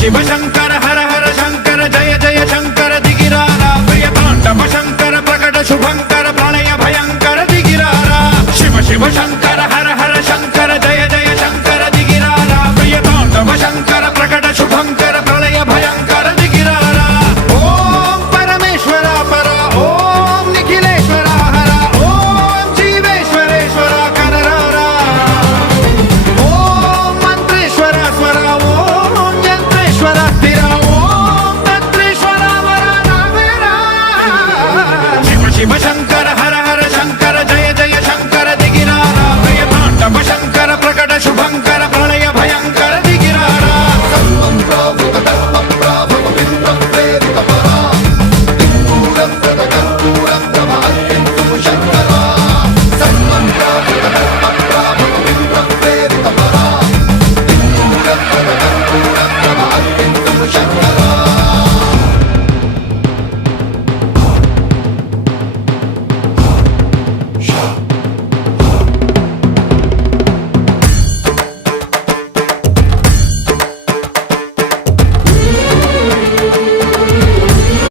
शिव शंकर हर हर शंकर जय जय शंकर दिगिरारा प्रिय तांडव शंकर प्रकट शुभंकर प्रणय भयंकर दिगिरारा शिव शिव शंकर